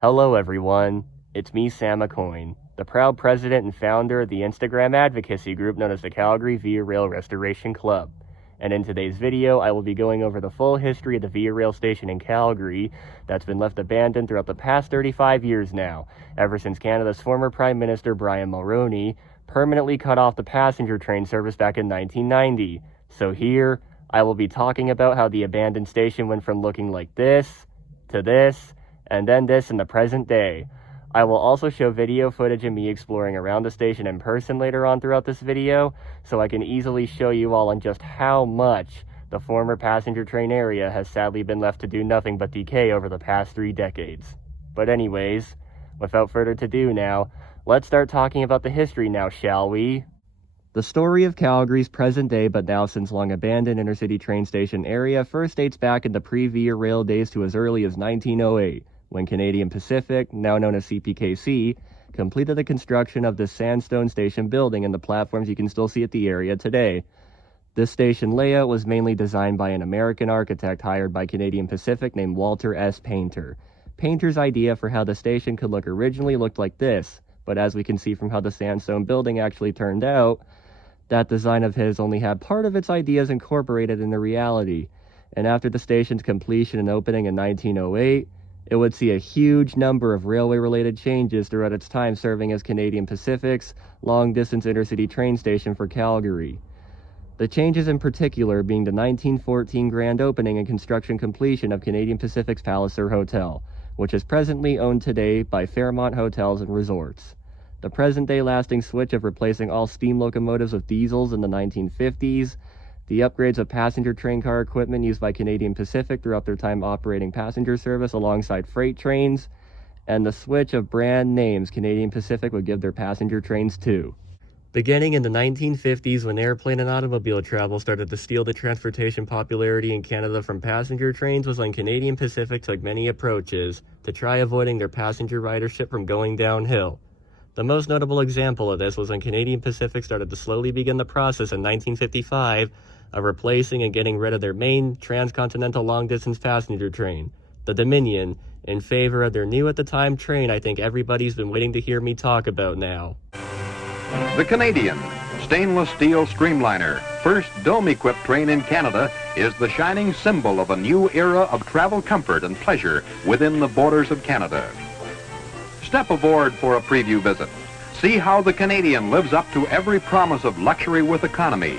Hello everyone, it's me Sam McCoyne, the proud president and founder of the Instagram advocacy group known as the Calgary Via Rail Restoration Club. And in today's video, I will be going over the full history of the Via Rail station in Calgary that's been left abandoned throughout the past 35 years now, ever since Canada's former Prime Minister Brian Mulroney permanently cut off the passenger train service back in 1990. So here, I will be talking about how the abandoned station went from looking like this, to this, and then this in the present day. I will also show video footage of me exploring around the station in person later on throughout this video, so I can easily show you all on just how much the former passenger train area has sadly been left to do nothing but decay over the past 3 decades. But anyways, without further ado now, let's start talking about the history now, shall we? The story of Calgary's present-day but now since long abandoned intercity train station area first dates back in the pre-Via Rail days to as early as 1908, when Canadian Pacific, now known as CPKC, completed the construction of this sandstone station building and the platforms you can still see at the area today. This station layout was mainly designed by an American architect hired by Canadian Pacific named Walter S. Painter. Painter's idea for how the station could look originally looked like this, but as we can see from how the sandstone building actually turned out, that design of his only had part of its ideas incorporated into reality. And after the station's completion and opening in 1908, it would see a huge number of railway-related changes throughout its time serving as Canadian Pacific's long-distance intercity train station for Calgary. The changes in particular being the 1914 grand opening and construction completion of Canadian Pacific's Palliser Hotel, which is presently owned today by Fairmont Hotels and Resorts. The present-day lasting switch of replacing all steam locomotives with diesels in the 1950s, the upgrades of passenger train car equipment used by Canadian Pacific throughout their time operating passenger service alongside freight trains, and the switch of brand names Canadian Pacific would give their passenger trains to. Beginning in the 1950s, when airplane and automobile travel started to steal the transportation popularity in Canada from passenger trains, was when Canadian Pacific took many approaches to try avoiding their passenger ridership from going downhill. The most notable example of this was when Canadian Pacific started to slowly begin the process in 1955 of replacing and getting rid of their main transcontinental long-distance passenger train, the Dominion, in favor of their new at the time train I think everybody's been waiting to hear me talk about now. The Canadian, stainless steel streamliner, first dome-equipped train in Canada, is the shining symbol of a new era of travel comfort and pleasure within the borders of Canada. Step aboard for a preview visit. See how the Canadian lives up to every promise of luxury with economy.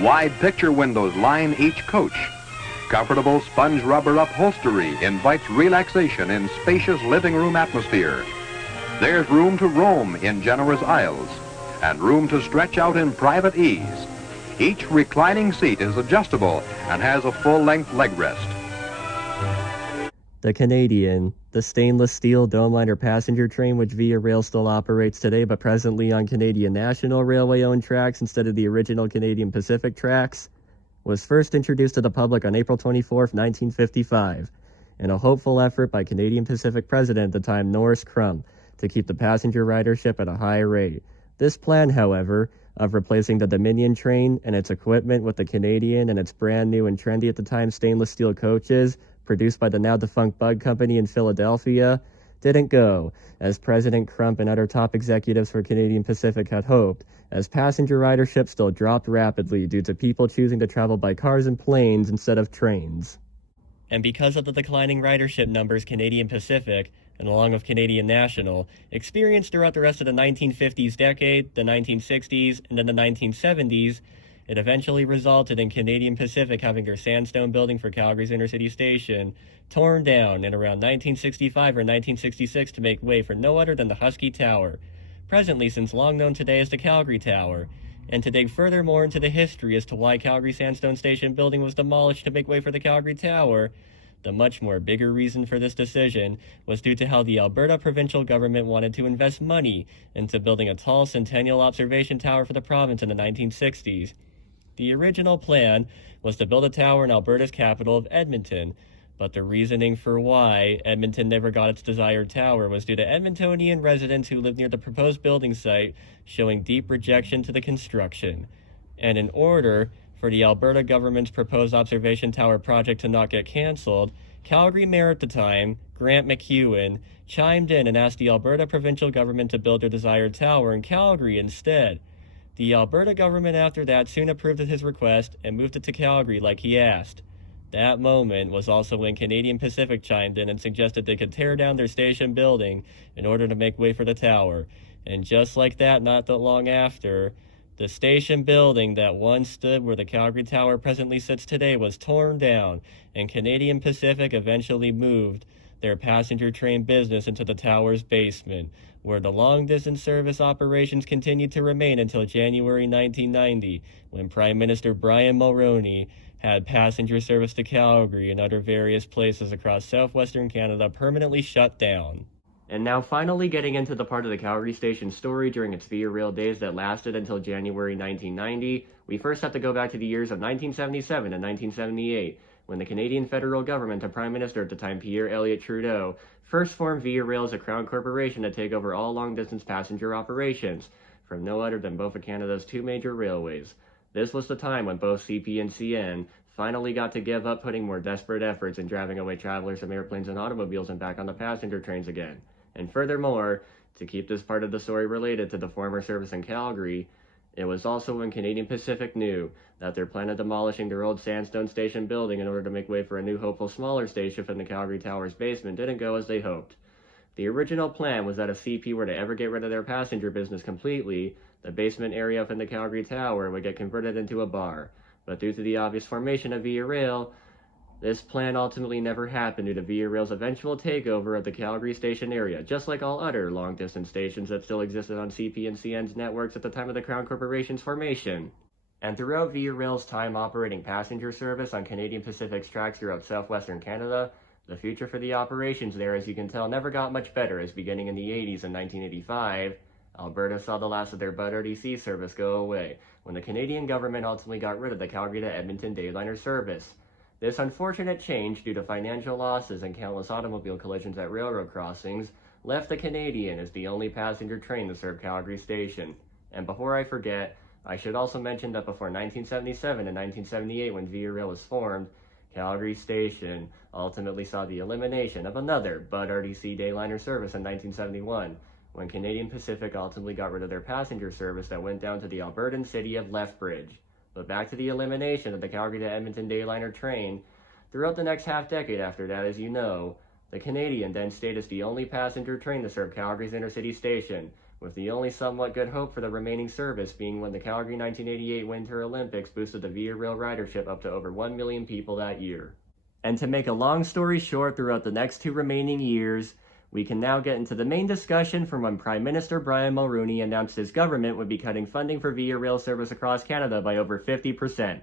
Wide picture windows line each coach. Comfortable sponge rubber upholstery invites relaxation in spacious living room atmosphere. There's room to roam in generous aisles and room to stretch out in private ease. Each reclining seat is adjustable and has a full-length leg rest. The Canadian, the stainless steel dome-liner passenger train which Via Rail still operates today but presently on Canadian National Railway-owned tracks instead of the original Canadian Pacific tracks, was first introduced to the public on April 24, 1955, in a hopeful effort by Canadian Pacific President at the time Norris Crump to keep the passenger ridership at a high rate. This plan, however, of replacing the Dominion train and its equipment with the Canadian and its brand new and trendy at the time stainless steel coaches produced by the now defunct Bug Company in Philadelphia, didn't go, as President Crump and other top executives for Canadian Pacific had hoped, as passenger ridership still dropped rapidly due to people choosing to travel by cars and planes instead of trains. And because of the declining ridership numbers Canadian Pacific, and along with Canadian National, experienced throughout the rest of the 1950s decade, the 1960s, and then the 1970s, it eventually resulted in Canadian Pacific having their sandstone building for Calgary's intercity station torn down in around 1965 or 1966 to make way for no other than the Husky Tower, presently since long known today as the Calgary Tower, and to dig furthermore into the history as to why Calgary Sandstone Station building was demolished to make way for the Calgary Tower. The much more bigger reason for this decision was due to how the Alberta provincial government wanted to invest money into building a tall centennial observation tower for the province in the 1960s. The original plan was to build a tower in Alberta's capital of Edmonton, but the reasoning for why Edmonton never got its desired tower was due to Edmontonian residents who lived near the proposed building site showing deep rejection to the construction. And in order for the Alberta government's proposed observation tower project to not get cancelled, Calgary Mayor at the time, Grant McEwen, chimed in and asked the Alberta provincial government to build their desired tower in Calgary instead. The Alberta government after that soon approved of his request and moved it to Calgary like he asked. That moment was also when Canadian Pacific chimed in and suggested they could tear down their station building in order to make way for the tower. And just like that, not that long after, the station building that once stood where the Calgary Tower presently sits today was torn down, and Canadian Pacific eventually moved their passenger train business into the tower's basement, where the long-distance service operations continued to remain until January 1990, when Prime Minister Brian Mulroney had passenger service to Calgary and other various places across southwestern Canada permanently shut down. And now finally getting into the part of the Calgary Station story during its Via Rail days that lasted until January 1990, we first have to go back to the years of 1977 and 1978, when the Canadian federal government and Prime Minister at the time Pierre Elliott Trudeau first formed Via Rail as a crown corporation to take over all long-distance passenger operations from no other than both of Canada's two major railways. This was the time when both CP and CN finally got to give up putting more desperate efforts in driving away travelers from airplanes and automobiles and back on the passenger trains again. And furthermore, to keep this part of the story related to the former service in Calgary, it was also when Canadian Pacific knew that their plan of demolishing their old sandstone station building in order to make way for a new hopeful smaller station in the Calgary Tower's basement didn't go as they hoped. The original plan was that if CP were to ever get rid of their passenger business completely, the basement area up in the Calgary Tower would get converted into a bar. But due to the obvious formation of Via Rail, this plan ultimately never happened due to Via Rail's eventual takeover of the Calgary Station area, just like all other long-distance stations that still existed on CP and CN's networks at the time of the Crown Corporation's formation. And throughout Via Rail's time operating passenger service on Canadian Pacific's tracks throughout southwestern Canada, the future for the operations there, as you can tell, never got much better, as beginning in the 80s in 1985, Alberta saw the last of their Bud RDC service go away, when the Canadian government ultimately got rid of the Calgary to Edmonton Dayliner service. This unfortunate change, due to financial losses and countless automobile collisions at railroad crossings, left the Canadian as the only passenger train to serve Calgary Station. And before I forget, I should also mention that before 1977 and 1978, when Via Rail was formed, Calgary Station ultimately saw the elimination of another Bud RDC Dayliner service in 1971, when Canadian Pacific ultimately got rid of their passenger service that went down to the Albertan city of Lethbridge. But back to the elimination of the Calgary to Edmonton Dayliner train, throughout the next half-decade after that, as you know, the Canadian then stayed as the only passenger train to serve Calgary's intercity station, with the only somewhat good hope for the remaining service being when the Calgary 1988 Winter Olympics boosted the Via Rail ridership up to over 1 million people that year. And to make a long story short, throughout the next 2 remaining years, we can now get into the main discussion from when Prime Minister Brian Mulroney announced his government would be cutting funding for Via Rail service across Canada by over 50%.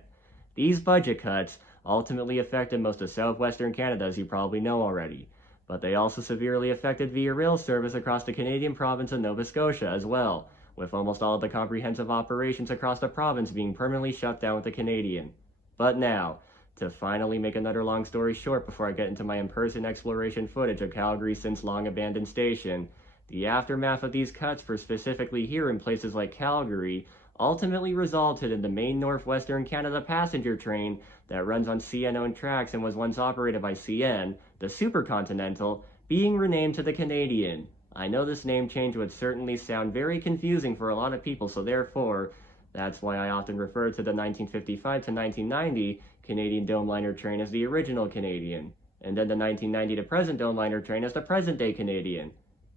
These budget cuts ultimately affected most of southwestern Canada, as you probably know already, but they also severely affected Via Rail service across the Canadian province of Nova Scotia as well, with almost all of the comprehensive operations across the province being permanently shut down with the Canadian. But now, to finally make another long story short before I get into my in-person exploration footage of Calgary's since long abandoned station, the aftermath of these cuts for specifically here in places like Calgary ultimately resulted in the main northwestern Canada passenger train that runs on CN-owned tracks and was once operated by CN, the Supercontinental, being renamed to the Canadian. I know this name change would certainly sound very confusing for a lot of people, so therefore, that's why I often refer to the 1955 to 1990 Canadian Domeliner train as the original Canadian, and then the 1990 to present Domeliner train as the present-day Canadian.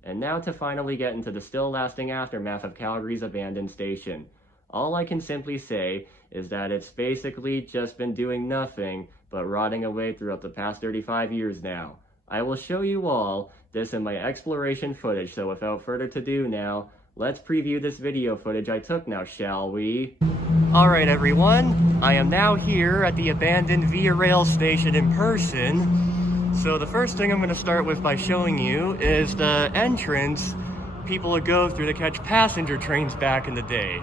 And now to finally get into the still-lasting aftermath of Calgary's abandoned station. All I can simply say is that it's basically just been doing nothing but rotting away throughout the past 35 years now. I will show you all this in my exploration footage, so without further ado now, let's preview this video footage I took now, shall we? Alright everyone, I am now here at the abandoned Via Rail station in person. So the first thing I'm going to start with by showing you is the entrance people would go through to catch passenger trains back in the day.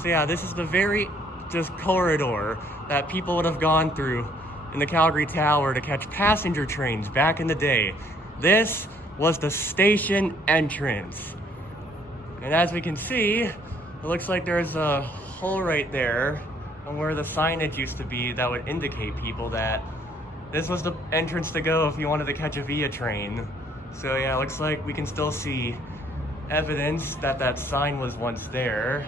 So yeah, this is the just corridor that people would have gone through in the Calgary Tower to catch passenger trains back in the day. This was the station entrance. And as we can see, it looks like there's a hole right there on where the signage used to be that would indicate people that this was the entrance to go if you wanted to catch a via train. So yeah, looks like we can still see evidence that that sign was once there.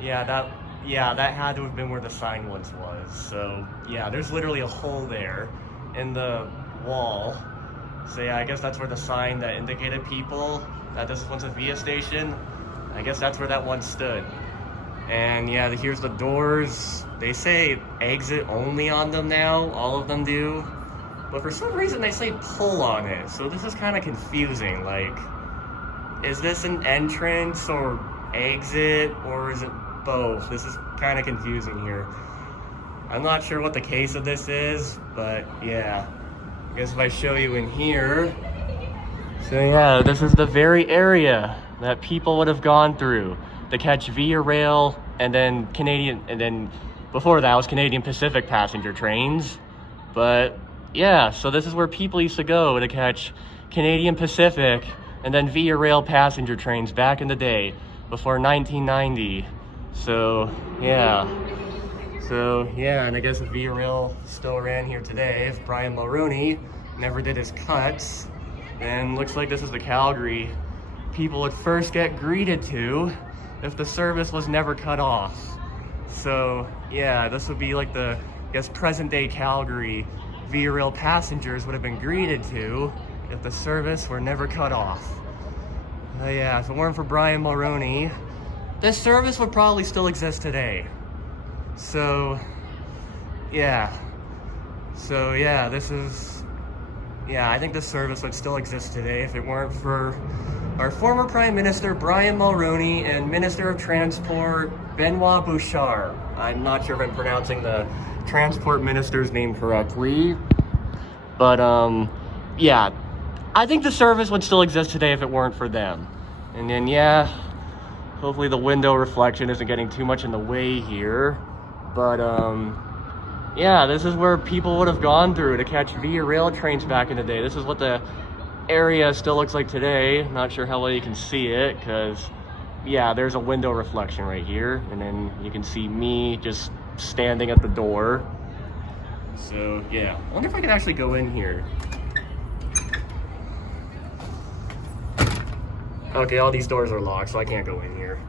Yeah, that had to have been where the sign once was. So yeah, there's literally a hole there in the wall. So yeah, I guess that's where the sign that indicated people that this was once a via station, I guess that's where that once stood. And yeah, here's the doors. They say exit only on them now, all of them do. But for some reason they say pull on it. So this is kind of confusing. Like, is this an entrance or exit, or is it both? This is kind of confusing here. I'm not sure what the case of this is, but yeah. I guess if I show you in here. So yeah, this is the very area that people would have gone through to catch Via Rail and then before that was Canadian Pacific passenger trains. But yeah, so this is where people used to go to catch Canadian Pacific and then Via Rail passenger trains back in the day before 1990. So yeah, and I guess if Via Rail still ran here today, if Brian Mulroney never did his cuts, then looks like this is the Calgary people would first get greeted to if the service was never cut off. So yeah, this would be like the, I guess, present day Calgary Via Rail passengers would have been greeted to if the service were never cut off. Yeah, if it weren't for Brian Mulroney, this service would probably still exist today. So yeah, I think this service would still exist today if it weren't for our former Prime Minister Brian Mulroney and Minister of Transport Benoit Bouchard. I'm not sure if I'm pronouncing the Transport Minister's name correctly, but yeah, I think the service would still exist today if it weren't for them. And then yeah, hopefully the window reflection isn't getting too much in the way here, but yeah, this is where people would have gone through to catch Via Rail trains back in the day. This is what the area still looks like today. Not sure how well you can see it, because yeah, there's a window reflection right here, and then you can see me just standing at the door. So yeah, I wonder if I can actually go in here. Okay, all these doors are locked, so I can't go in here.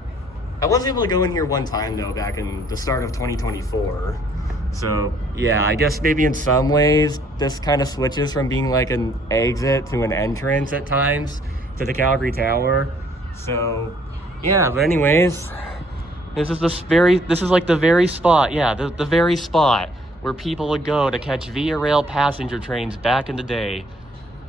I was able to go in here one time though, back in the start of 2024. So yeah, I guess maybe in some ways this kind of switches from being like an exit to an entrance at times to the Calgary Tower. So yeah, but anyways, this is like the very spot, yeah, the very spot where people would go to catch Via Rail passenger trains back in the day.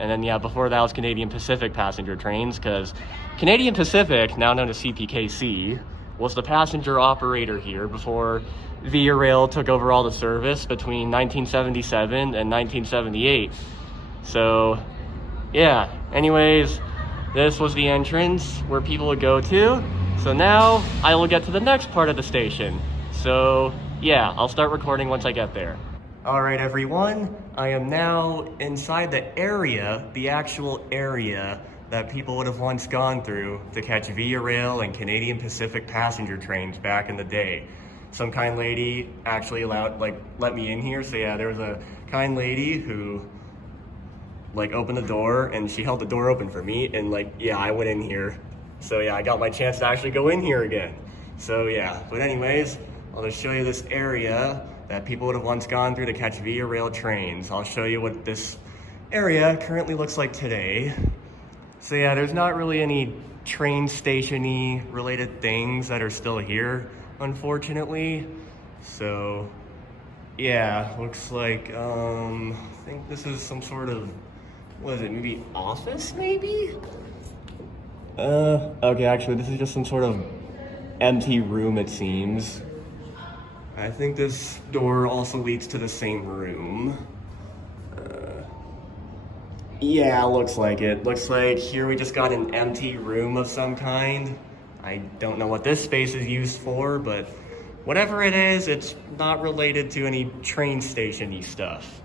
And then yeah, before that was Canadian Pacific passenger trains, because Canadian Pacific, now known as CPKC, was the passenger operator here before Via Rail took over all the service between 1977 and 1978. So yeah, anyways, this was the entrance where people would go to. So now I will get to the next part of the station. So yeah, I'll start recording once I get there. All right, everyone, I am now inside the area, the actual area that people would have once gone through to catch Via Rail and Canadian Pacific passenger trains back in the day. Some kind lady actually let me in here. So yeah, there was a kind lady who opened the door, and she held the door open for me, and yeah, I went in here. So yeah, I got my chance to actually go in here again. So yeah, but anyways, I'll just show you this area that people would have once gone through to catch Via Rail trains. I'll show you what this area currently looks like today. So yeah, there's not really any train station-y related things that are still here, unfortunately. So yeah, looks like, I think this is some sort of, what is it, maybe office, maybe? Okay, actually, this is just some sort of empty room, it seems. I think this door also leads to the same room. Yeah, looks like it. Looks like here we just got an empty room of some kind. I don't know what this space is used for, but whatever it is, it's not related to any train station-y stuff.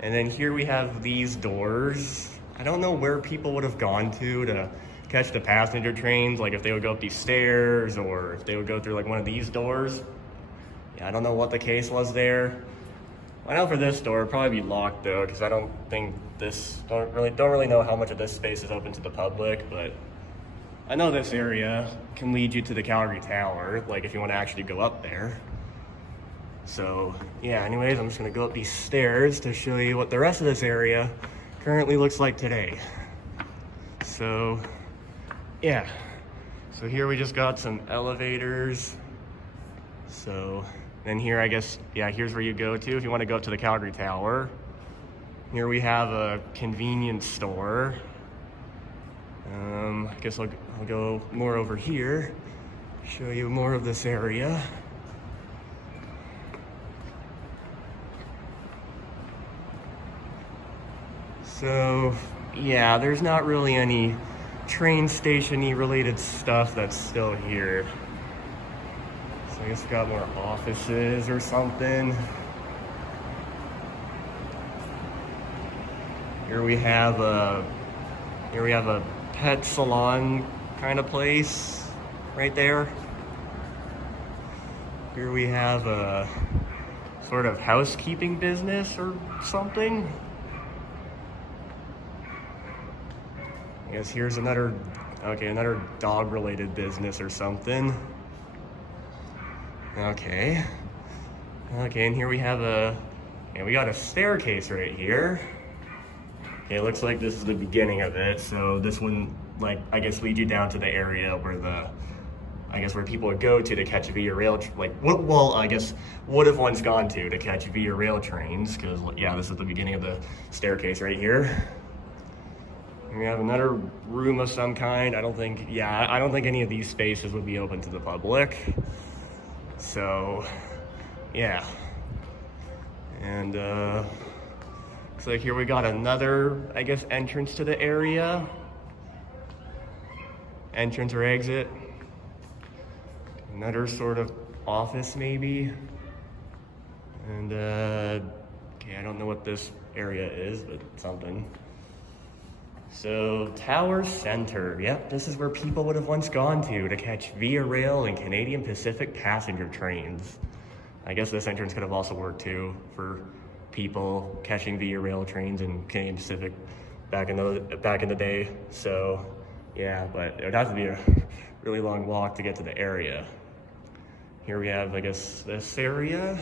And then here we have these doors. I don't know where people would have gone to catch the passenger trains, like if they would go up these stairs or if they would go through one of these doors. Yeah, I don't know what the case was there. I know for this door, it'll probably be locked though, because I don't really know how much of this space is open to the public, but I know this area can lead you to the Calgary Tower, like if you want to actually go up there. So yeah, anyways, I'm just gonna go up these stairs to show you what the rest of this area currently looks like today. So yeah, so here we just got some elevators. So then here, I guess, yeah, here's where you go to if you want to go up to the Calgary Tower. Here we have a convenience store. I guess I'll go more over here, show you more of this area. So yeah, there's not really any train station-y related stuff that's still here. So I guess we got more offices or something. Here we have a pet salon kind of place right there. Here we have a sort of housekeeping business or something. I guess here's another dog-related business or something. Okay, and here we have we got a staircase right here. Okay, it looks like this is the beginning of it, so this wouldn't, like, I guess lead you down to the area where people would go to catch Via Rail, I guess would have once gone to catch Via Rail trains, because yeah, this is the beginning of the staircase right here. We have another room of some kind. I don't think any of these spaces would be open to the public. So, yeah. And looks like here we got another, I guess, entrance to the area. Entrance or exit. Another sort of office maybe. And okay, I don't know what this area is, but something. So, Tower Center. Yep, this is where people would have once gone to catch Via Rail and Canadian Pacific passenger trains. I guess this entrance could have also worked too for people catching Via Rail trains and Canadian Pacific back in the day. So, yeah, but it would have to be a really long walk to get to the area. Here we have, I guess, this area.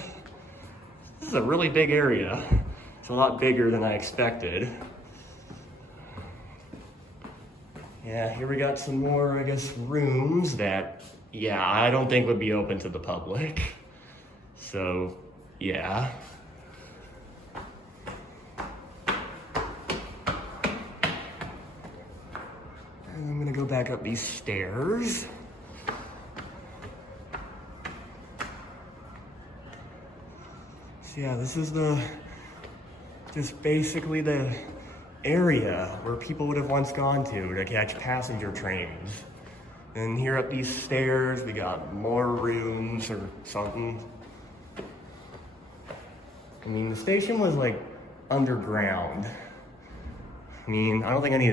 This is a really big area. It's a lot bigger than I expected. Yeah, here we got some more, I guess, rooms that, yeah, I don't think would be open to the public. So, yeah. And I'm gonna go back up these stairs. So yeah, this is just basically the area where people would have once gone to catch passenger trains. And here up these stairs, we got more rooms or something. I mean, the station was like underground. I mean, I don't think any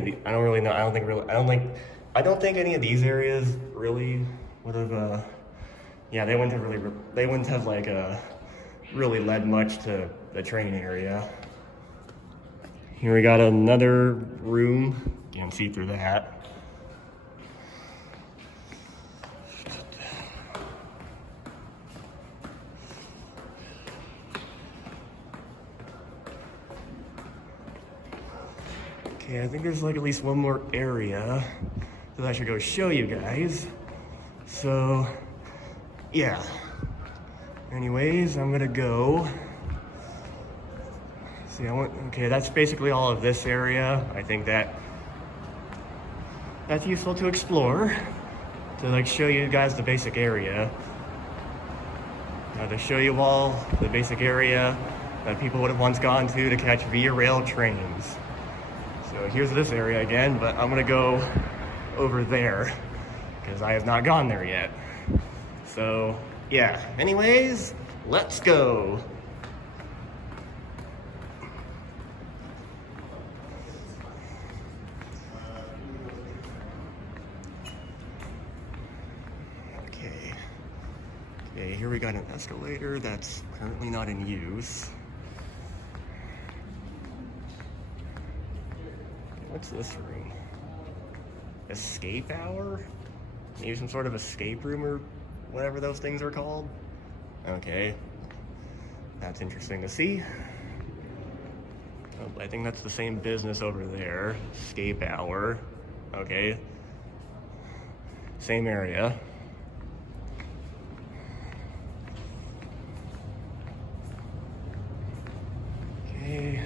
of these areas really would have, yeah, they wouldn't have like really led much to the train area. Here we got another room. Can't see through that. Okay, I think there's like at least one more area that I should go show you guys. So, yeah. Anyways, I'm gonna go. See, okay, that's basically all of this area. I think that's useful to explore, to like show you guys the basic area. To show you all the basic area that people would have once gone to catch Via Rail trains. So here's this area again, but I'm gonna go over there because I have not gone there yet. So yeah, anyways, let's go. Okay, here we got an escalator that's currently not in use. What's this room? Escape hour? Maybe some sort of escape room or whatever those things are called. Okay. That's interesting to see. Oh, I think that's the same business over there. Escape hour. Okay. Same area. Okay.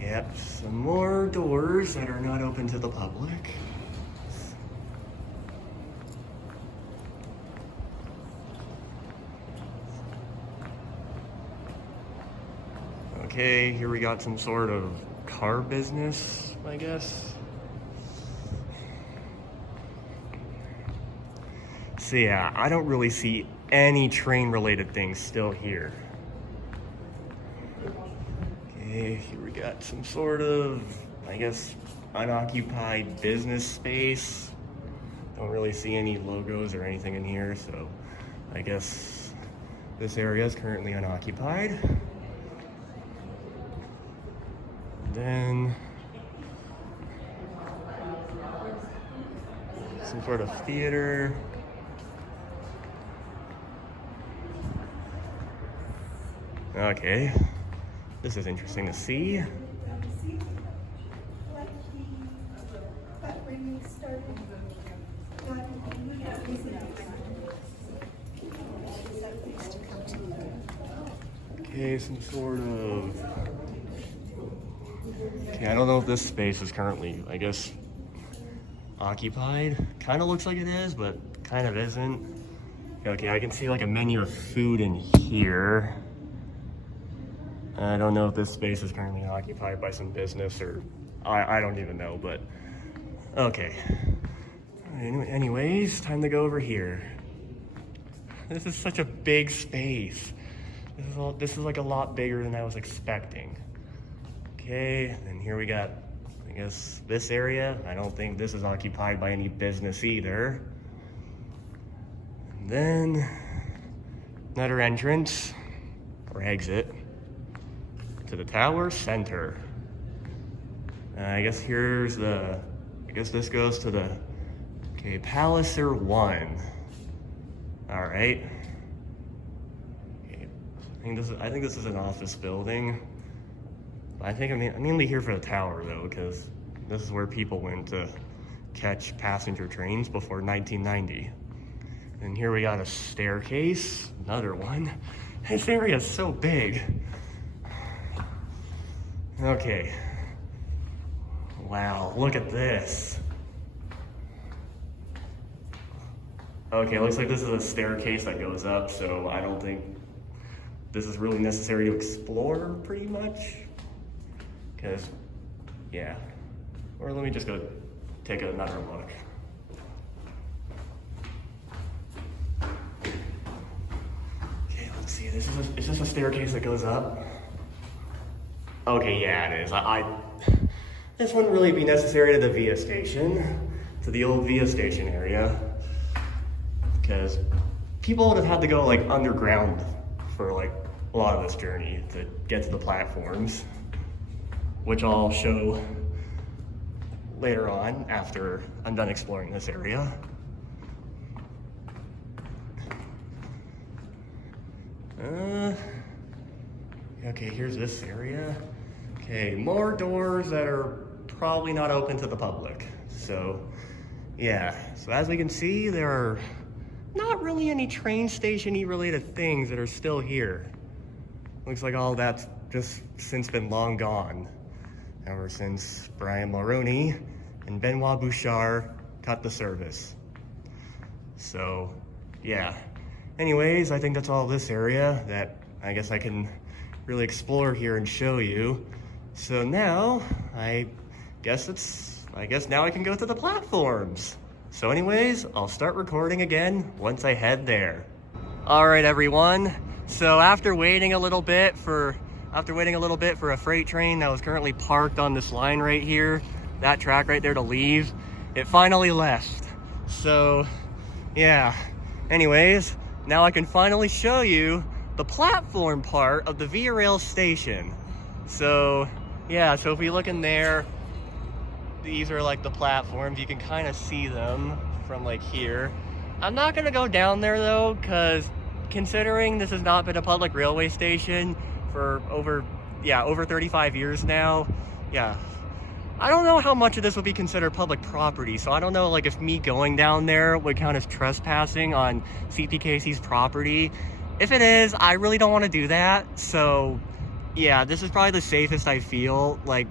Yep, some more doors that are not open to the public. Okay, here we got some sort of car business, I guess. So yeah, I don't really see any train-related things still here. Okay, here we got some sort of, I guess, unoccupied business space. Don't really see any logos or anything in here, so I guess this area is currently unoccupied. Then some sort of theater. Okay, this is interesting to see. Okay, some sort of... Okay, I don't know if this space is currently, I guess, occupied. Kind of looks like it is, but kind of isn't. Okay, I can see like a menu of food in here. I don't know if this space is currently occupied by some business or I don't even know, but okay. Anyways, time to go over here. This is such a big space. This is like a lot bigger than I was expecting. Okay, and here we got, I guess, this area. I don't think this is occupied by any business either. And then another entrance or exit to the tower center. I guess here's the, I guess this goes to the, okay, Palliser 1. All right. Okay. I think this is an office building. I think I'm mainly here for the tower though, because this is where people went to catch passenger trains before 1990. And here we got a staircase, another one. This area is so big. Okay. Wow, look at this. Okay, looks like this is a staircase that goes up, so I don't think this is really necessary to explore pretty much. Because, yeah. Or let me just go take another look. Okay, let's see. Is this a staircase that goes up? Okay, yeah, it is. This wouldn't really be necessary to the VIA station, to the old VIA station area, because people would have had to go like underground for like a lot of this journey to get to the platforms, which I'll show later on after I'm done exploring this area. Okay, here's this area. Okay, more doors that are probably not open to the public. So, yeah. So as we can see, there are not really any train station-y related things that are still here. Looks like all that's just since been long gone, ever since Brian Mulroney and Benoit Bouchard cut the service. So, yeah. Anyways, I think that's all this area that I guess I can really explore here and show you. So now, I guess now I can go to the platforms. So anyways, I'll start recording again once I head there. All right, everyone. So after waiting a little bit for a freight train that was currently parked on this line right here, that track right there to leave, it finally left. So yeah, anyways, now I can finally show you the platform part of the VIA Rail station. So yeah, so if we look in there, these are like the platforms. You can kind of see them from like here. I'm not gonna go down there though, because considering this has not been a public railway station for over 35 years now, yeah, I don't know how much of this would be considered public property. So I don't know like if me going down there would count as trespassing on CPKC's property. If it is, I really don't want to do that. So yeah, this is probably the safest I feel, like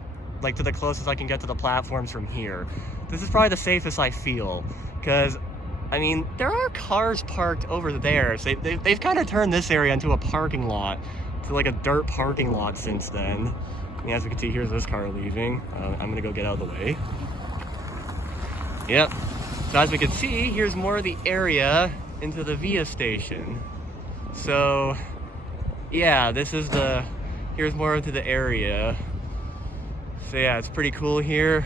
to the closest I can get to the platforms from here. This is probably the safest I feel, because I mean, there are cars parked over there. So they've kind of turned this area into a parking lot, to like a dirt parking lot since then. And as we can see, here's this car leaving. I'm gonna go get out of the way. Yep. So as we can see, here's more of the area into the VIA station. So yeah, here's more into the area. So yeah, it's pretty cool here.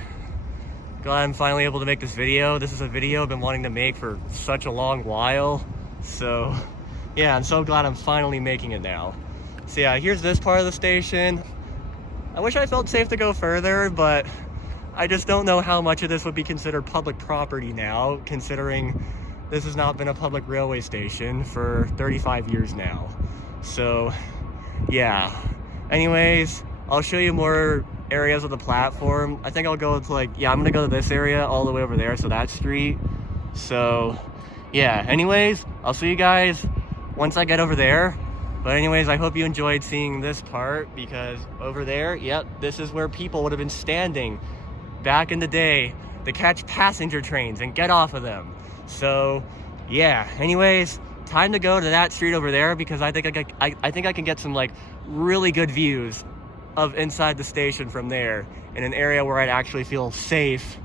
Glad I'm finally able to make this video. This is a video I've been wanting to make for such a long while. So yeah, I'm so glad I'm finally making it now. So yeah, here's this part of the station. I wish I felt safe to go further, but I just don't know how much of this would be considered public property now, considering this has not been a public railway station for 35 years now. So yeah, anyways, I'll show you more areas of the platform. I think I'll go to I'm gonna go to this area all the way over there, so that street. So yeah, anyways, I'll see you guys once I get over there. But anyways, I hope you enjoyed seeing this part, because over there, yep, this is where people would have been standing back in the day to catch passenger trains and get off of them. So yeah, anyways, time to go to that street over there, because I think I can get some like really good views of inside the station from there, in an area where I'd actually feel safe,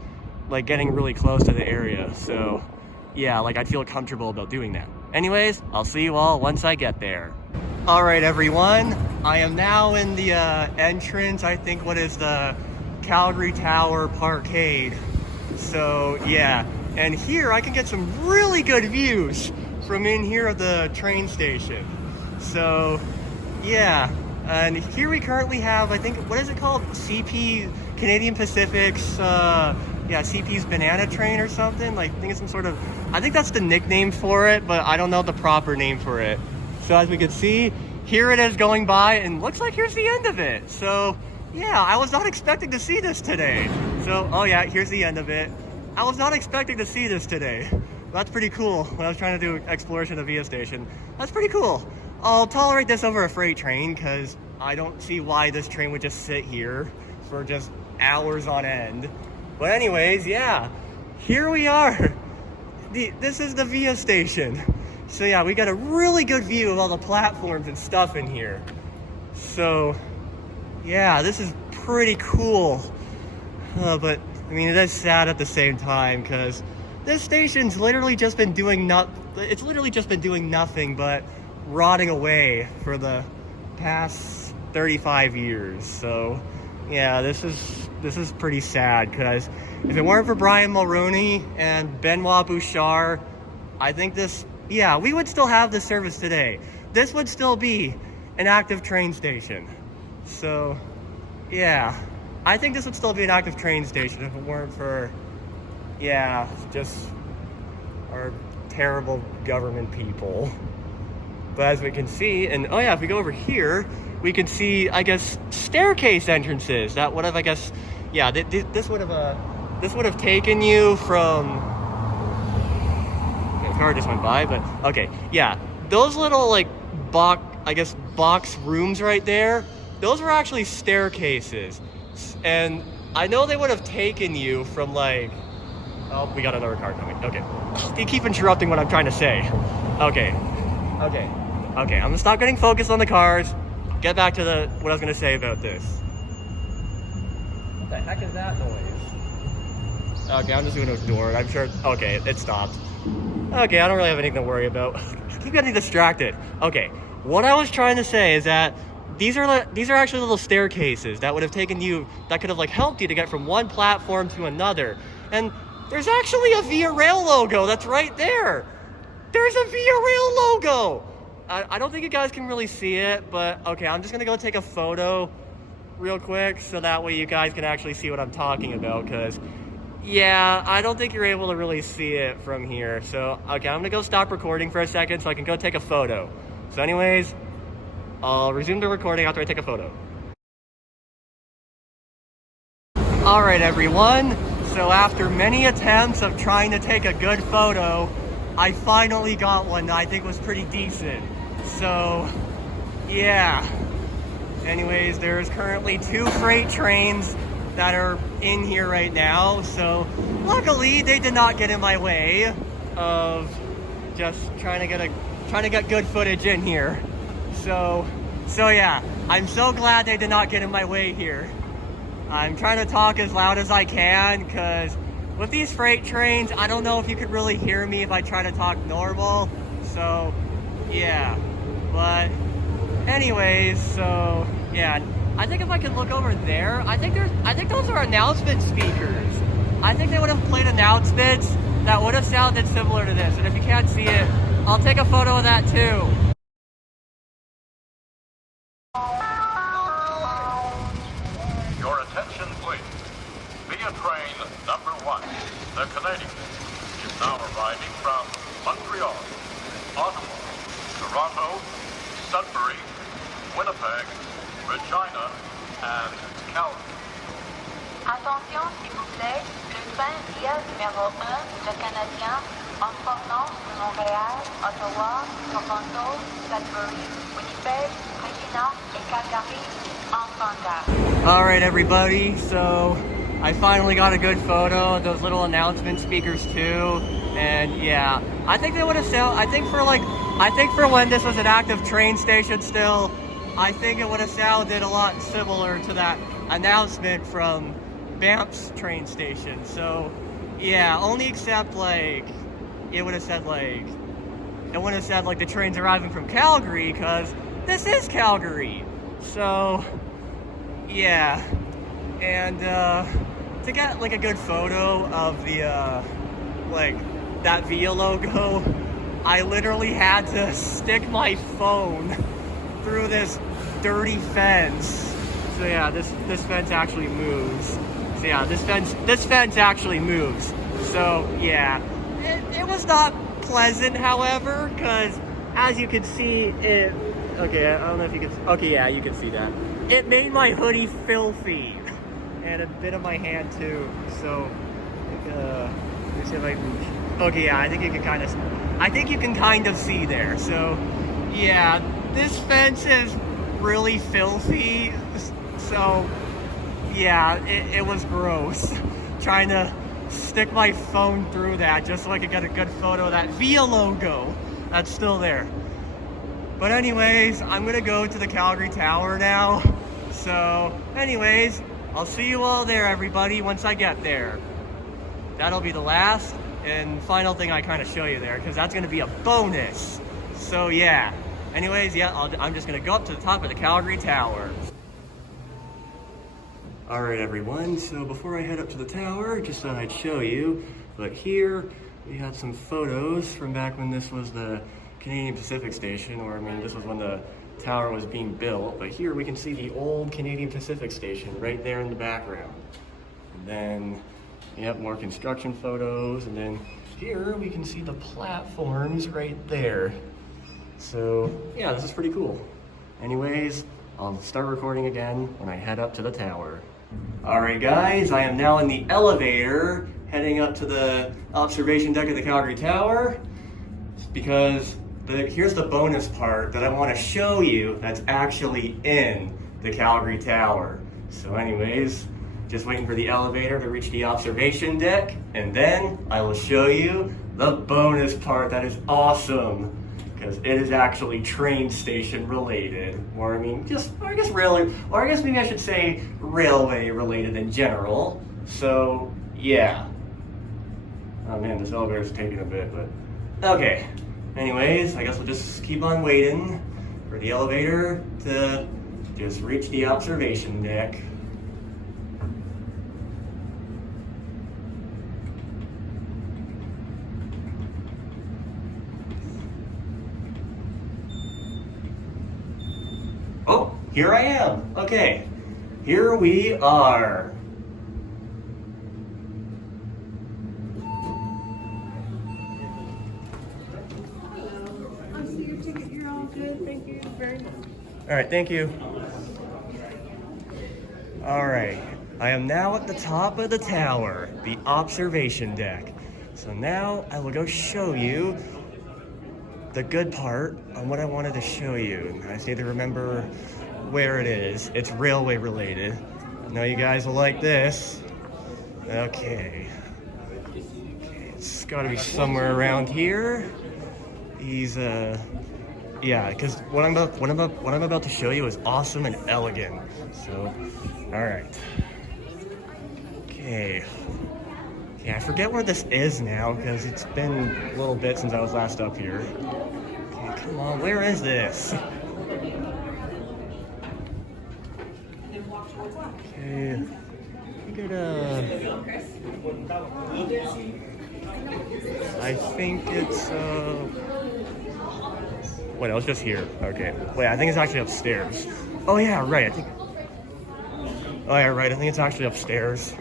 like getting really close to the area. So yeah, like I'd feel comfortable about doing that. Anyways, I'll see you all once I get there. All right, everyone, I am now in the entrance, I think what is the Calgary Tower Parkade. So yeah, and here I can get some really good views from in here at the train station. So yeah, and here we currently have, I think, what is it called? CP, Canadian Pacific's, CP's banana train or something. Like, I think it's some sort of, I think that's the nickname for it, but I don't know the proper name for it. So as we can see, here it is going by, and looks like here's the end of it. So yeah, I was not expecting to see this today. So, oh yeah, here's the end of it. I was not expecting to see this today. That's pretty cool. When I was trying to do exploration of VIA station, that's pretty cool. I'll tolerate this over a freight train, because I don't see why this train would just sit here for just hours on end. But anyways, yeah, here we are. This is the VIA station. So yeah, we got a really good view of all the platforms and stuff in here. So yeah, this is pretty cool. But I mean, it is sad at the same time, because this station's literally just been doing nothing but rotting away for the past 35 years. So yeah, this is pretty sad, because if it weren't for Brian Mulroney and Benoit Bouchard, I think we would still have this service today. This would still be an active train station. So yeah, I think this would still be an active train station if it weren't for, just our terrible government people. But as we can see, and oh yeah, if we go over here, we can see, I guess, staircase entrances. That would have, I guess, yeah, this would have taken you from, okay, the car just went by, but okay, yeah, those little like box rooms right there, those were actually staircases. And I know they would have taken you from like, oh, we got another car coming. Okay, they keep interrupting what I'm trying to say. Okay, I'm gonna stop getting focused on the cars. Get back to what I was gonna say about this. What the heck is that noise? Okay, I'm just gonna ignore it. I'm sure. Okay, it stopped. Okay, I don't really have anything to worry about. I keep getting distracted. Okay, what I was trying to say is that these are actually little staircases that would have taken you, that could have like helped you to get from one platform to another. And there's actually a Via Rail logo that's right there. There's a Via Rail logo. I don't think you guys can really see it, but okay, I'm just gonna go take a photo real quick so that way you guys can actually see what I'm talking about, because yeah, I don't think you're able to really see it from here. So, okay, I'm gonna go stop recording for a second so I can go take a photo. So anyways, I'll resume the recording after I take a photo. Alright everyone, so after many attempts of trying to take a good photo, I finally got one that I think was pretty decent. So, yeah. Anyways, there's currently 2 freight trains that are in here right now, so luckily they did not get in my way of just trying to get good footage in here. So yeah, I'm so glad they did not get in my way here. I'm trying to talk as loud as I can, because with these freight trains, I don't know if you could really hear me if I try to talk normal. So yeah, but anyways, so yeah, I think if I could look over there, I think those are announcement speakers. I think they would have played announcements that would have sounded similar to this. And if you can't see it, I'll take a photo of that too. Your attention, please. Via train number 1, the Canadian, is now arriving from Montreal, Ottawa, Toronto, Sudbury, Winnipeg, Regina, and Calgary. Attention, s'il vous plaît, le train via numéro 1, le Canadien, en provenance de Montréal, Ottawa, Toronto, Sudbury, Winnipeg, Regina, et Calgary, en gare. Alright everybody, so I finally got a good photo of those little announcement speakers too, and yeah, I think they would have I think for when this was an active train station still, I think it would have sounded a lot similar to that announcement from Banff's train station. So yeah, only except like it would have said like the train's arriving from Calgary, because this is Calgary. So yeah, and to get like a good photo of the like that VIA logo, I literally had to stick my phone through this dirty fence. So yeah, this fence actually moves. So yeah, this fence actually moves. So yeah, it was not pleasant, however, because as you can see, it. Okay, I don't know if you can. Okay, yeah, you can see that. It made my hoodie filthy, and a bit of my hand too. So, let me see if I can. Okay, yeah, I think you can kind of see there. So, yeah, this fence is really filthy. So, yeah, it was gross. Trying to stick my phone through that just so I could get a good photo of that VIA logo that's still there. But anyways, I'm gonna go to the Calgary Tower now. So anyways, I'll see you all there, everybody, once I get there. That'll be the last and final thing I kind of show you there, because that's gonna be a bonus. So yeah, anyways, yeah, I'm just gonna go up to the top of the Calgary Tower. Alright everyone, so before I head up to the tower, just thought I'd show you, but here we had some photos from back when this was the Canadian Pacific Station, or I mean this was when the tower was being built, but here we can see the old Canadian Pacific Station right there in the background. And then, yep, more construction photos, and then here we can see the platforms right there. So yeah, this is pretty cool. Anyways, I'll start recording again when I head up to the tower. Alright guys, I am now in the elevator heading up to the observation deck of the Calgary Tower, because here's the bonus part that I want to show you that's actually in the Calgary Tower. So anyways, just waiting for the elevator to reach the observation deck, and then I will show you the bonus part that is awesome, because it is actually train station related, or I mean, or I guess maybe I should say railway related in general. So yeah. Oh man, this elevator's taking a bit, but okay. Anyways, I guess we'll just keep on waiting for the elevator to just reach the observation deck. Oh, here I am. Okay. here we are. I see your ticket. You're all good. Thank you very much. All right, thank you. All right, I am now at the top of the tower, the observation deck. So now I will go show you the good part on what I wanted to show you. I just need to remember where it is. It's railway related. I know you guys will like this. Okay. It's gotta be somewhere around here. Yeah, because what I'm about to show you is awesome and elegant. So, all right. Okay. Yeah, I forget where this is now because it's been a little bit since I was last up here. Okay, come on, where is this? Okay, we could, I think it's, wait, I was just here. Okay, wait, I think it's actually upstairs. Oh yeah, right, oh yeah, right, I think it's actually upstairs.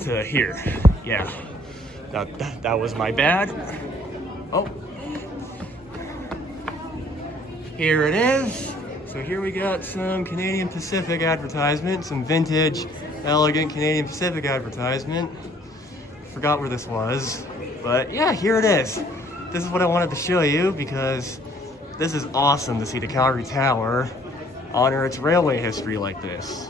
To here, yeah. That was my bad. Oh. Here it is. So here we got some Canadian Pacific advertisement, some vintage, elegant Canadian Pacific advertisement. Forgot where this was, but yeah, here it is. This is what I wanted to show you because this is awesome to see the Calgary Tower honor its railway history like this.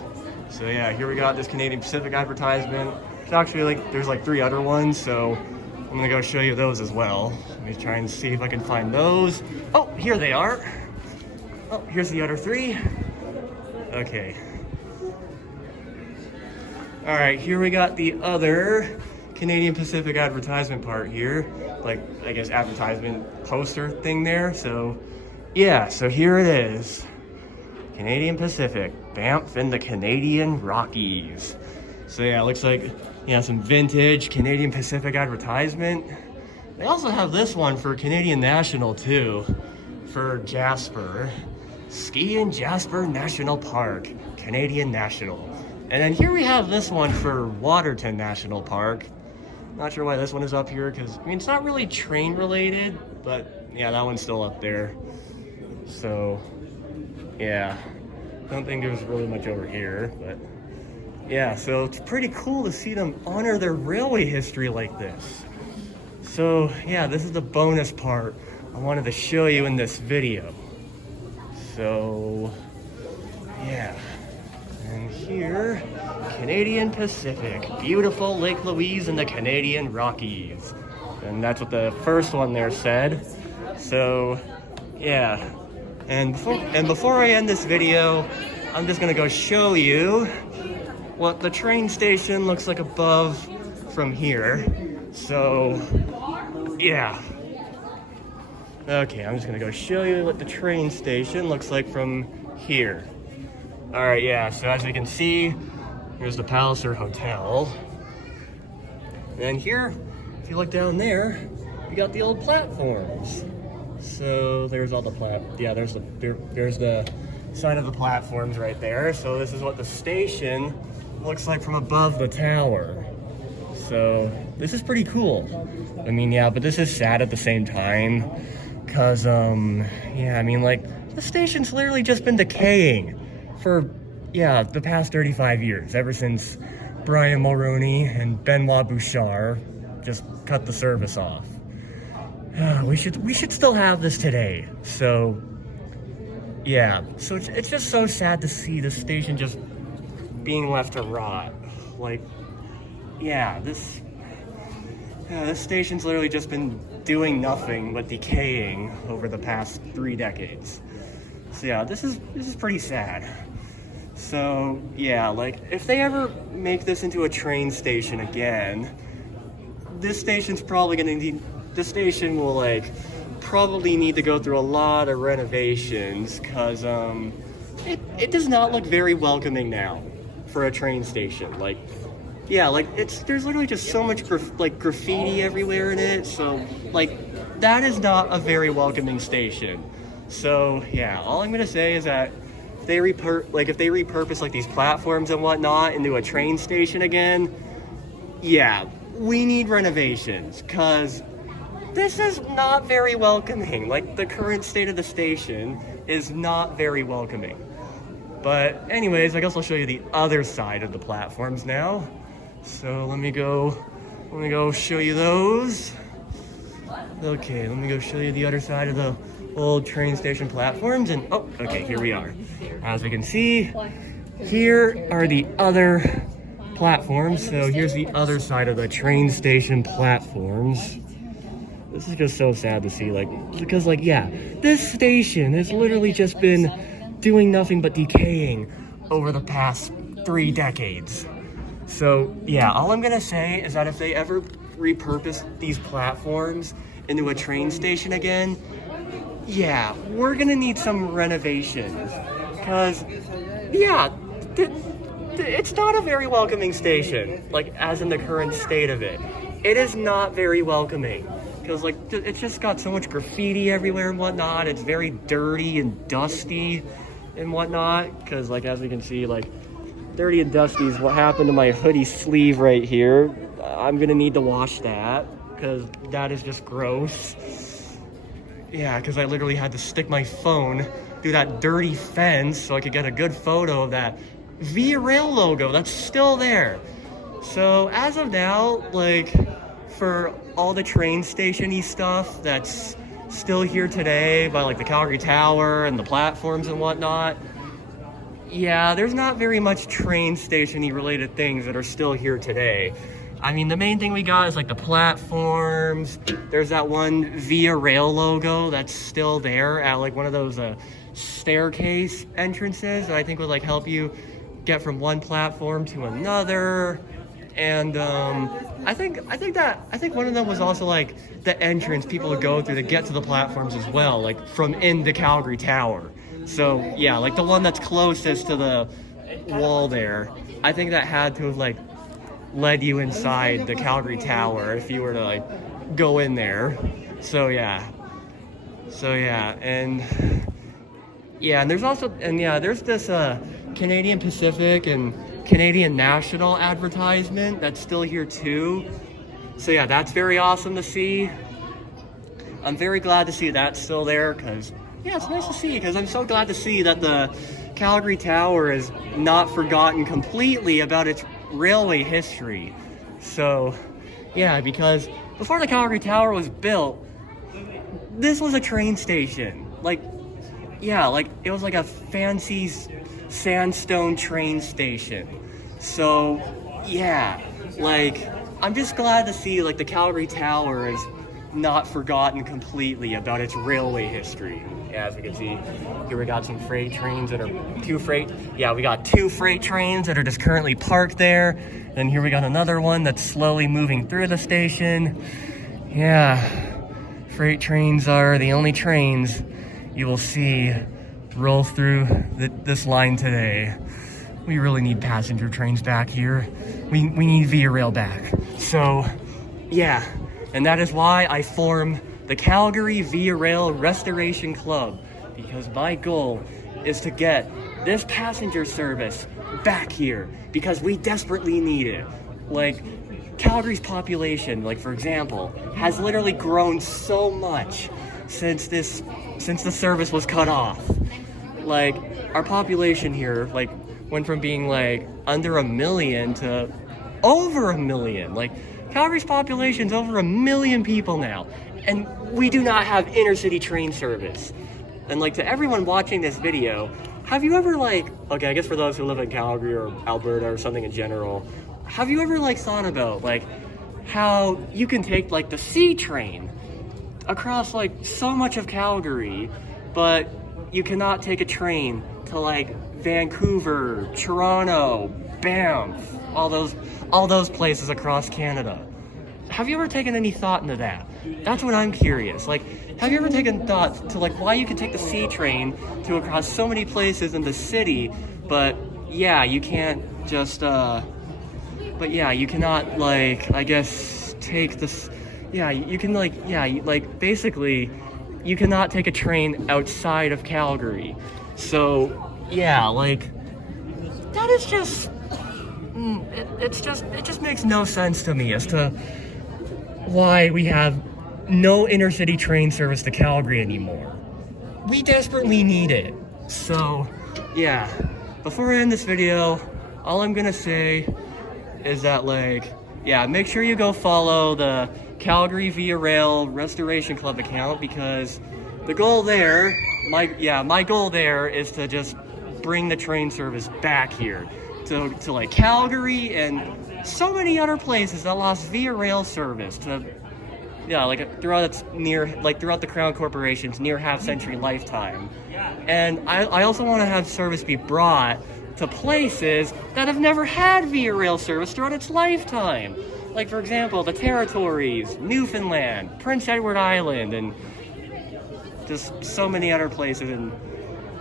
So yeah, here we got this Canadian Pacific advertisement. It's actually there's like 3 other ones, so I'm gonna go show you those as well. Let me try and see if I can find those. Oh, here they are. Oh, here's the other 3. Okay. All right, here we got the other Canadian Pacific advertisement part here. Like, I guess advertisement poster thing there. So yeah, so here it is. Canadian Pacific, Banff and the Canadian Rockies. So yeah, it looks like, yeah, some vintage Canadian Pacific advertisement. They also have this one for Canadian National too, for Jasper. Ski in Jasper National Park, Canadian National. And then here we have this one for Waterton National Park. Not sure why this one is up here because, I mean, it's not really train related, but yeah, that one's still up there. So yeah, don't think there's really much over here, but yeah, so it's pretty cool to see them honor their railway history like this. So yeah, this is the bonus part I wanted to show you in this video. So yeah, and here, Canadian Pacific, beautiful Lake Louise and the Canadian Rockies. And that's what the first one there said. So yeah, and before I end this video, I'm just gonna go show you what the train station looks like above from here. So yeah, okay, I'm just gonna go show you what the train station looks like from here. All right, yeah, so as you can see, here's the Palliser Hotel. And here, if you look down there, you got the old platforms. So there's all the there's the sign of the platforms right there. So this is what the station looks like from above the tower. So this is pretty cool. I mean, yeah, but this is sad at the same time. Cause yeah, I mean, like, the station's literally just been decaying for, yeah, the past 35 years, ever since Brian Mulroney and Benoit Bouchard just cut the service off. We should still have this today. So yeah, so it's just so sad to see the station just being left to rot. Like, yeah, this station's literally just been doing nothing but decaying over the past 3 decades. So yeah, this is pretty sad. So yeah, like, if they ever make this into a train station again, this station's probably gonna need, this station will probably need to go through a lot of renovations, cause it does not look very welcoming now for a train station. Like, yeah, like, there's literally just so much graffiti everywhere in it. So like, that is not a very welcoming station. So yeah, all I'm gonna say is that if they repurpose like these platforms and whatnot into a train station again, yeah, we need renovations, because this is not very welcoming. Like, the current state of the station is not very welcoming. But anyways, I guess I'll show you the other side of the platforms now. So let me go show you those. Okay, let me go show you the other side of the old train station platforms. And oh, okay, here we are. As we can see, here are the other platforms. So here's the other side of the train station platforms. This is just so sad to see, like, because, like, yeah, this station has literally just been doing nothing but decaying over the past 3 decades. So, yeah, all I'm gonna say is that if they ever repurpose these platforms into a train station again, yeah, we're gonna need some renovations. Because, yeah, it's not a very welcoming station, like, as in the current state of it. It is not very welcoming. Because, like, it's just got so much graffiti everywhere and whatnot. It's very dirty and dusty and whatnot. Because, like, as we can see, like, dirty and dusty is what happened to my hoodie sleeve right here. I'm gonna need to wash that, because that is just gross. Yeah, because I literally had to stick my phone through that dirty fence so I could get a good photo of that Via Rail logo that's still there. So, as of now, like, for all the train station-y stuff that's still here today by, like, the Calgary Tower and the platforms and whatnot, yeah, there's not very much train station-y related things that are still here today. I mean, the main thing we got is, like, the platforms. There's that one Via Rail logo that's still there at, like, one of those staircase entrances that I think would, like, help you get from one platform to another. And I think one of them was also, like, the entrance people would go through to get to the platforms as well, like, from in the Calgary Tower. So yeah, like, the one that's closest to the wall there, I think that had to have, like, led you inside the Calgary Tower if you were to, like, go in there. So yeah, and there's this Canadian Pacific and Canadian National advertisement that's still here too. So yeah, that's very awesome to see. I'm very glad to see that's still there, because yeah, it's nice to see, because I'm so glad to see that the Calgary Tower is not forgotten completely about its railway history. So yeah, because before the Calgary Tower was built, this was a train station. Like, yeah, like, it was like a fancy sandstone train station. So yeah, like, I'm just glad to see, like, the Calgary Tower is not forgotten completely about its railway history. Yeah, as we can see, here we got some freight trains that are we got 2 freight trains that are just currently parked there. And here we got another one that's slowly moving through the station. Yeah, freight trains are the only trains you will see roll through this line today. We really need passenger trains back here. We need Via Rail back. So yeah, and that is why I formed the Calgary Via Rail Restoration Club, because my goal is to get this passenger service back here, because we desperately need it. Like, Calgary's population, like, for example, has literally grown so much since the service was cut off. Like, our population here, like, went from being, like, under 1 million to over 1 million. Like, Calgary's population's over 1 million people now, and we do not have intercity train service. And, like, to everyone watching this video, have you ever, like, okay, I guess for those who live in Calgary or Alberta or something in general, have you ever, like, thought about, like, how you can take, like, the C train across, like, so much of Calgary, but you cannot take a train to, like, Vancouver, Toronto, Banff, all those places across Canada? Have you ever taken any thought into that? That's what I'm curious. Like, have you ever taken thought to, like, why you could take the C train to across so many places in the city, but yeah, you can't just but yeah, you cannot, like, I guess, take this, yeah, you can, like, yeah, like, basically, you cannot take a train outside of Calgary. So yeah, like, that is just, it just makes no sense to me as to why we have no inner city train service to Calgary anymore. We desperately need it. So, yeah, before I end this video, all I'm gonna say is that, like, yeah, make sure you go follow the Calgary Via Rail Restoration Club account, because the goal there, my goal there is to just bring the train service back here to like Calgary and so many other places that lost Via Rail service to, yeah, like throughout the Crown Corporation's near half-century lifetime. And I also want to have service be brought to places that have never had Via Rail service throughout its lifetime. Like, for example, the Territories, Newfoundland, Prince Edward Island, and just so many other places and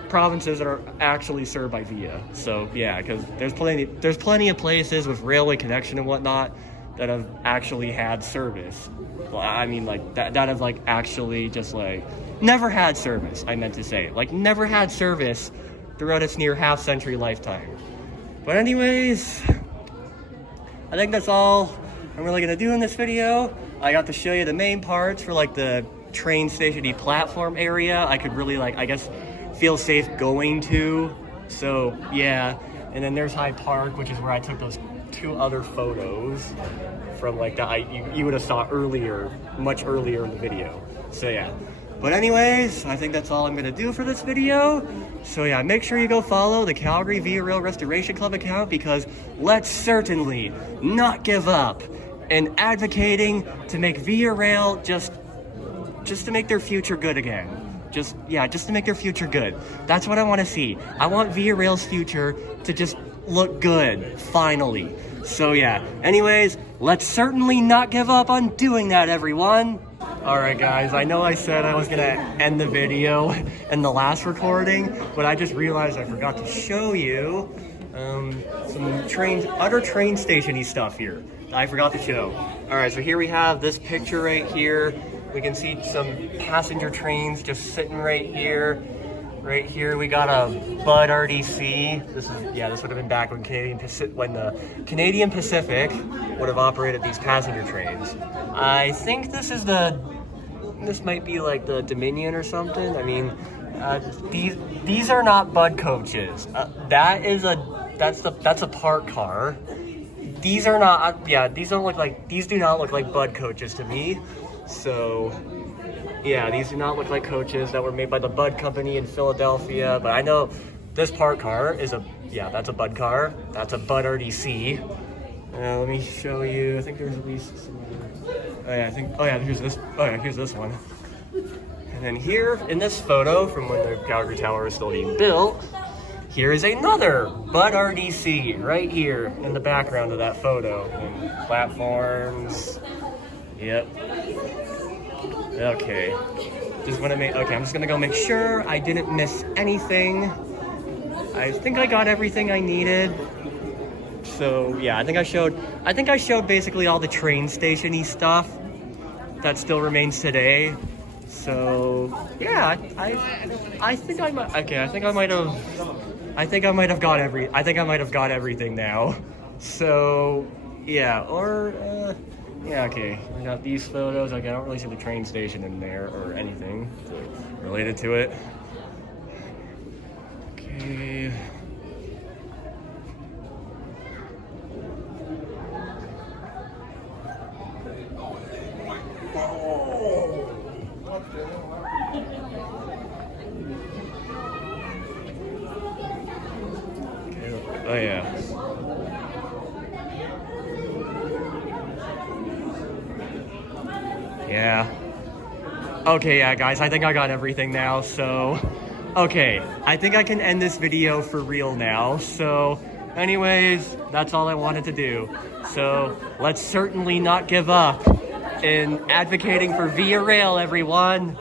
provinces that are actually served by Via. So yeah, because there's plenty of places with railway connection and whatnot that have actually had service. Well, I mean, like, that have, like, actually just, like, never had service, I meant to say. Like, never had service throughout its near half-century lifetime. But anyways, I think that's all I'm really gonna do in this video. I got to show you the main parts for, like, the train station-y platform area I could really, like, I guess, feel safe going to. So yeah, and then there's Hyde Park, which is where I took those 2 other photos from, like, that you would have saw earlier, much earlier in the video. So yeah, but anyways, I think that's all I'm gonna do for this video. So yeah, make sure you go follow the Calgary Via Rail Restoration Club account, because let's certainly not give up in advocating to make Via Rail just to make their future good again. Just to make their future good. That's what I want to see. I want Via Rail's future to just look good, finally. So yeah, anyways, let's certainly not give up on doing that, everyone. Alright guys, I know I said I was gonna end the video in the last recording, but I just realized I forgot to show you some other train station-y stuff here I forgot to show. Alright, so here we have this picture right here. We can see some passenger trains just sitting right here. Right here we got a Bud RDC. This would have been back when the Canadian Pacific would have operated these passenger trains. I think this might be like the Dominion or something. I mean, these are not Bud coaches. That's a park car. These are not. These do not look like Bud coaches to me. So, yeah, these do not look like coaches that were made by the Bud Company in Philadelphia, but I know this park car is that's a Bud car. That's a Bud RDC. Let me show you. I think there's at least some other, here's this one. And then here, in this photo from when the Calgary Tower was still being built, here is another Bud RDC right here in the background of that photo. And platforms. Yep. Okay. I'm just gonna go make sure I didn't miss anything. I think I got everything I needed. So yeah, I think I showed basically all the train station-y stuff that still remains today. So yeah, I think I might have got everything now. So yeah, okay, we got these photos. Okay, I don't really see the train station in there or anything related to it. Okay. Oh yeah. Yeah. Okay, yeah, guys, I think I got everything now, so... Okay, I think I can end this video for real now, so... Anyways, that's all I wanted to do. So, let's certainly not give up in advocating for Via Rail, everyone!